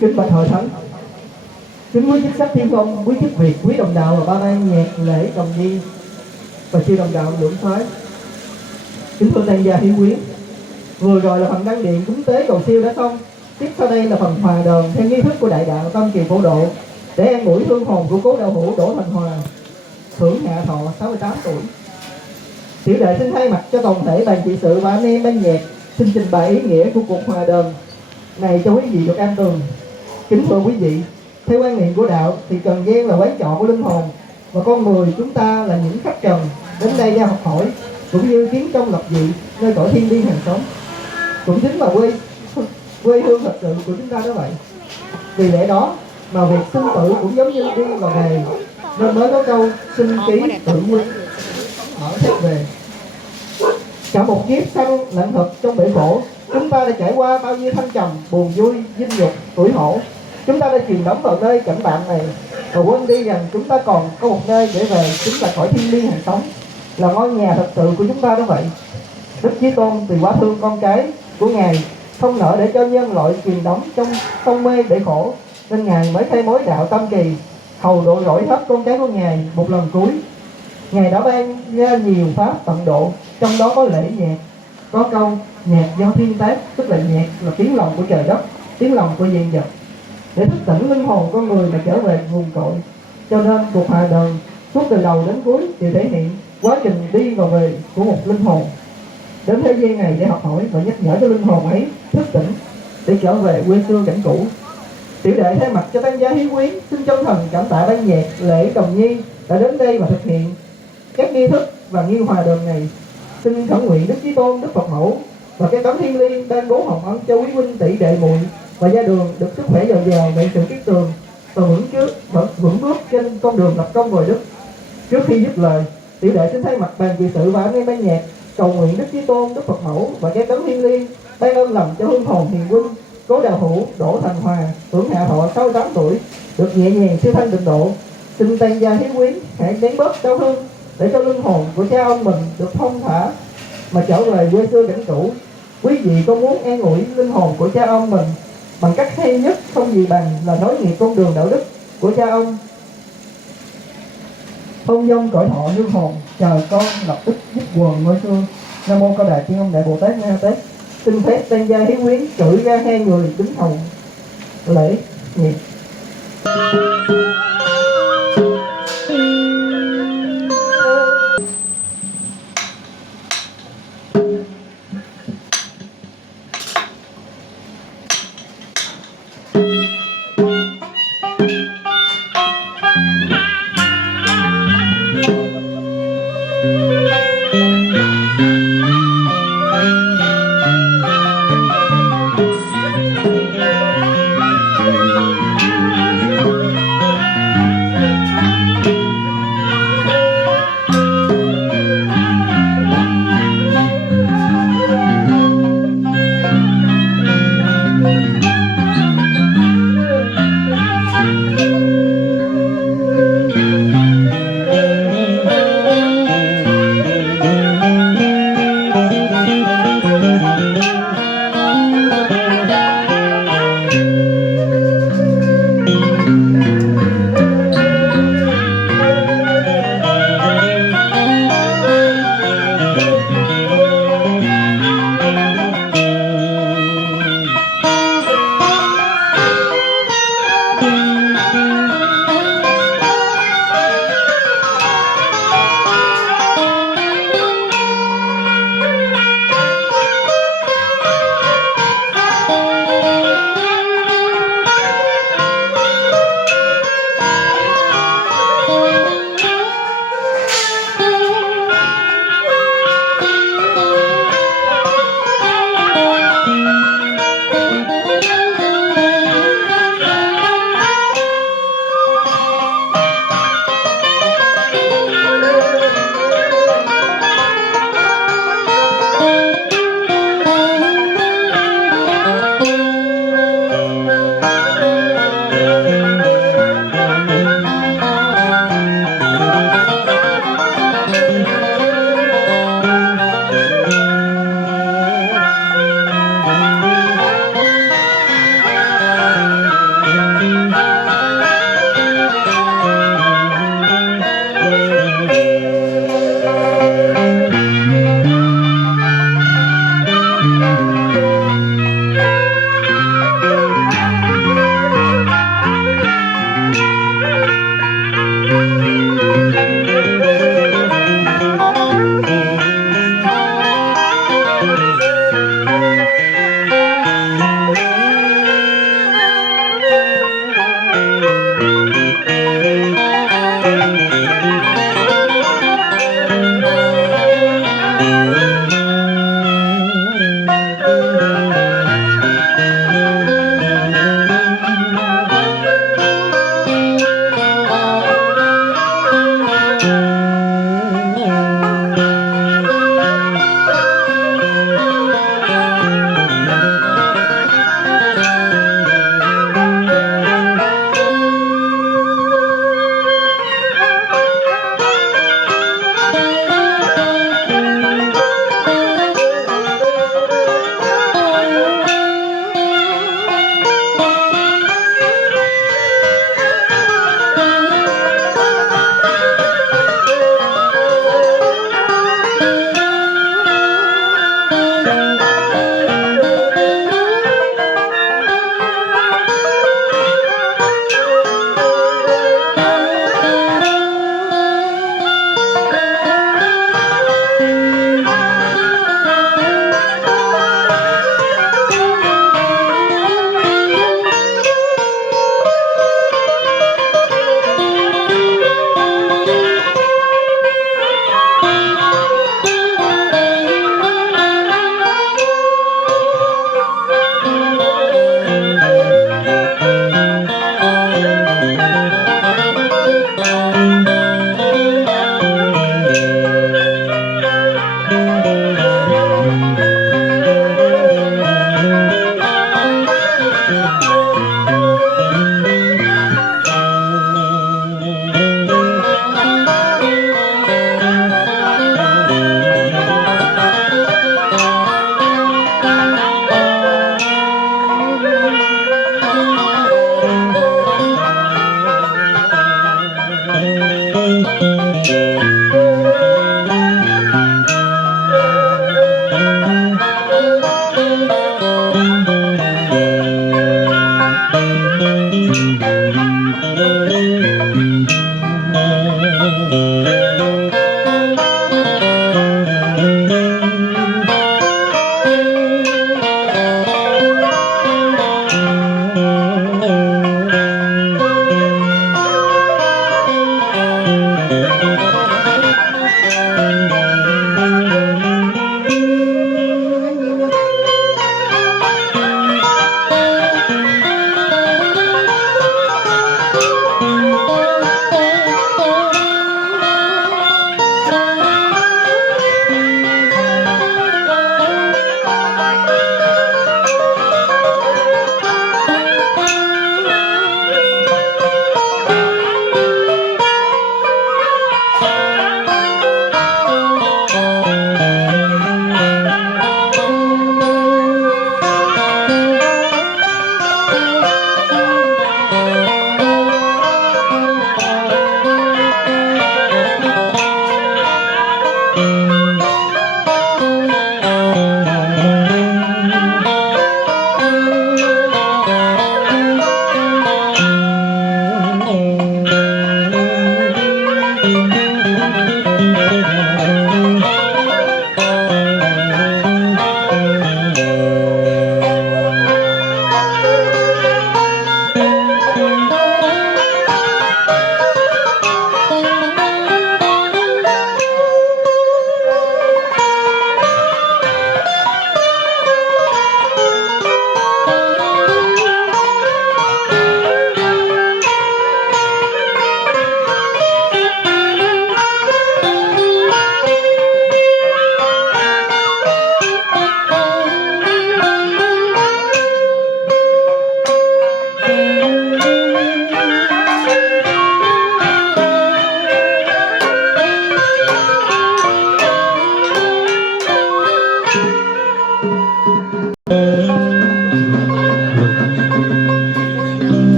Kính bạch hội thánh, kính quý chức sắc thiên công, quý chức Việt, quý đồng đạo và ba ban nhạc lễ đồng nhi và chư đồng đạo lưỡng phái. Kính thưa tăng gia hiếu quý, vừa rồi là phần đăng điện cúng tế cầu siêu đã xong. Tiếp sau đây là phần hòa đờn theo nghi thức của đại đạo Tam Kỳ Phổ Độ để an ủi hương hồn của cố đạo hữu Đỗ Thành Hòa, hưởng hạ thọ 68 tuổi. Tiểu đệ xin thay mặt cho toàn thể ban trị sự và anh em ban nhạc xin trình bày ý nghĩa của cuộc hòa đờn này cho quý vị được an tường. Kính thưa quý vị, theo quan niệm của đạo thì Trần gian là quán trọ của linh hồn và con người chúng ta là những khách trần đến đây để học hỏi cũng như kiến công lập dị nơi cõi thiên liêng hàng sống, cũng chính là quê hương thật sự của chúng ta đó vậy. Vì lẽ đó mà việc sinh tử cũng giống như đi vào nghề, nên mới có câu sinh ký tự nguyên mở thép về. Cả một kiếp sanh lặng thật trong bể khổ, chúng ta đã trải qua bao nhiêu thăng trầm, buồn vui, vinh nhục, tủi hổ. Chúng ta đã chìm đắm vào nơi cảnh bạn này và quên đi rằng chúng ta còn có một nơi để về, chính là cõi thiên liêng hàng sống, là ngôi nhà thật sự của chúng ta đó vậy. Đức Chí Tôn vì quá thương con cái của Ngài, không nỡ để cho nhân loại chìm đắm trong sông mê để khổ, nên Ngài mới khai mối đạo Tam Kỳ, hầu độ rỗi hết con cái của Ngài một lần cuối. Ngài đã ban ra nhiều pháp tận độ, trong đó có lễ nhạc. Có câu nhạc do thiên tác, tức là nhạc là tiếng lòng của trời đất, tiếng lòng của vạn vật, để thức tỉnh linh hồn con người mà trở về nguồn cội. Cho nên cuộc hòa đờn suốt từ đầu đến cuối đều thể hiện quá trình đi và về của một linh hồn đến thế gian này để học hỏi và nhắc nhở cho linh hồn ấy thức tỉnh để trở về quê xưa cảnh cũ. Tiểu đệ thay mặt cho tăng gia hiếu quý xin chân thành cảm tạ ban nhạc lễ đồng nhi đã đến đây và thực hiện các nghi thức và nghi hòa đờn này. Xin khẩn nguyện Đức Chí Tôn, Đức Phật Mẫu và các đấng thiên liêng ban bố hồng ân cho quý huynh tỷ đệ muội và gia đường được sức khỏe dồi dào, mệnh sự kiết tường và vững bước trên con đường lập công bồi đức. Trước khi dứt lời, tiểu đệ xin thay mặt ban trị sự và anh em ban nhạc cầu nguyện Đức Chí Tôn, Đức Phật Mẫu và các đấng thiên liêng ban ơn lành cho hương hồn hiền huynh cố đạo hữu Đỗ Thành Hòa, hưởng hạ thọ 68 tuổi, được nhẹ nhàng siêu thanh tịnh độ. Xin tăng gia hiếu quý hãy đánh bớt đau thương để cho linh hồn của cha ông mình được thông thả mà trở về quê xưa cảnh cũ. Quý vị có muốn an ủi linh hồn của cha ông mình bằng cách hay nhất không gì bằng là nói nghiệp con đường đạo đức của cha ông, thông dông cõi thọ hương hồn, chờ con lập tức giúp quần ngôi xưa. Nam mô Cao Đà Thiên Ông Đại Bồ Tát Na Tát. Xin phép tăng gia hiếu quý cử ra hai người đứng hầu lễ nghiệp.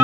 ။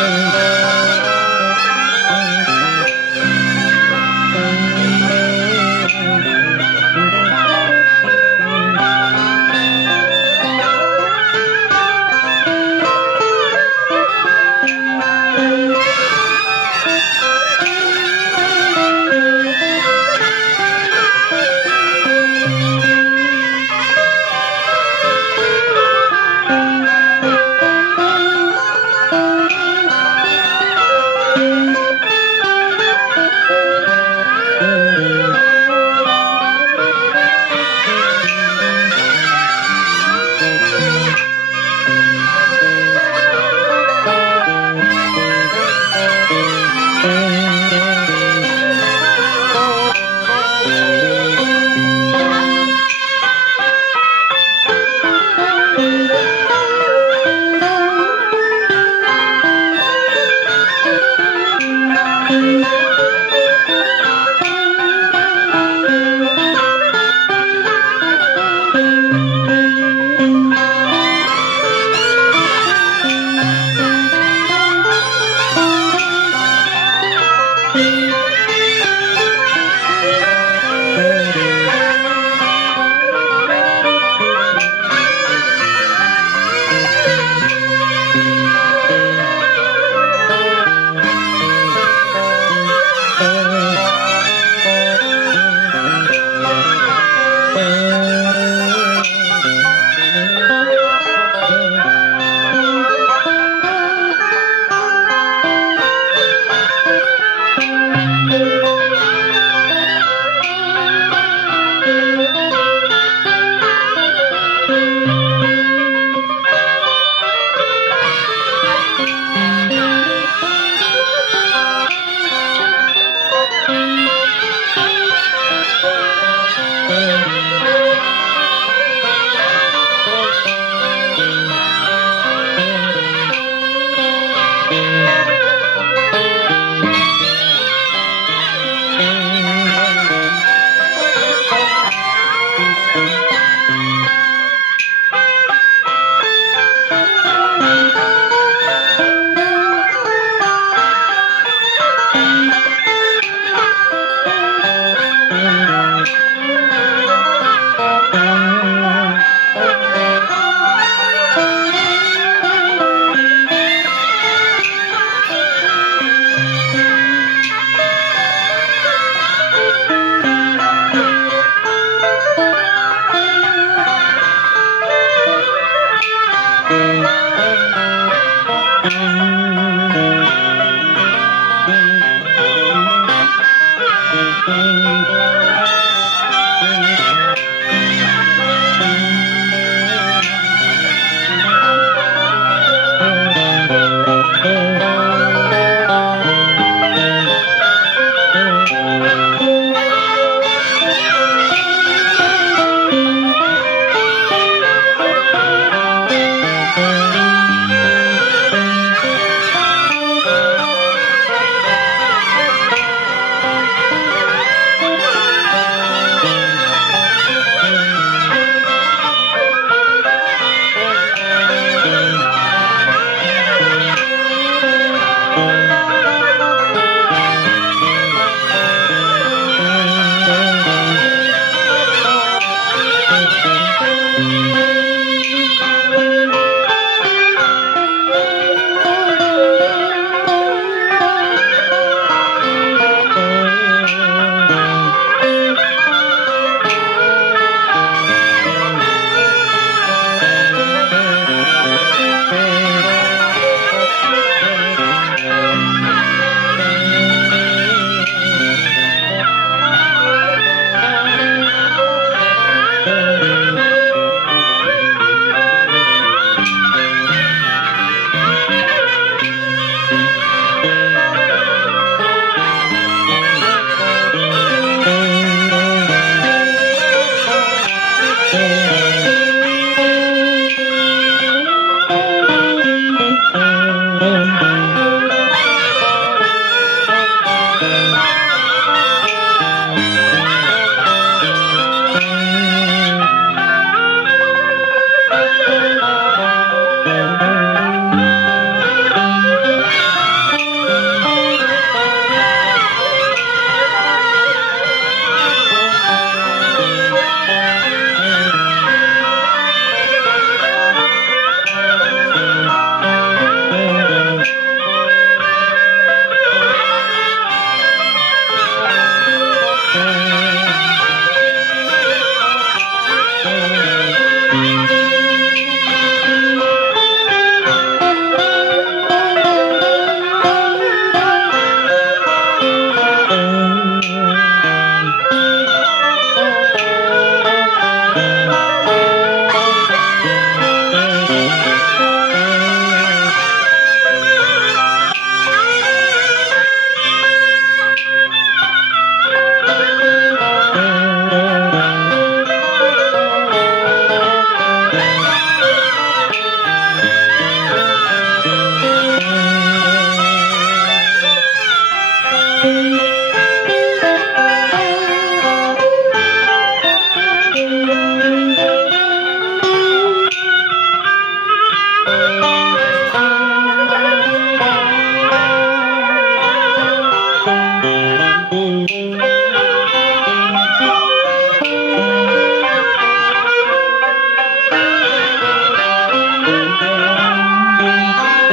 Hãy subscribe cho kênh Ghiền Mì Gõ để không bỏ lỡ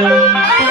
Thank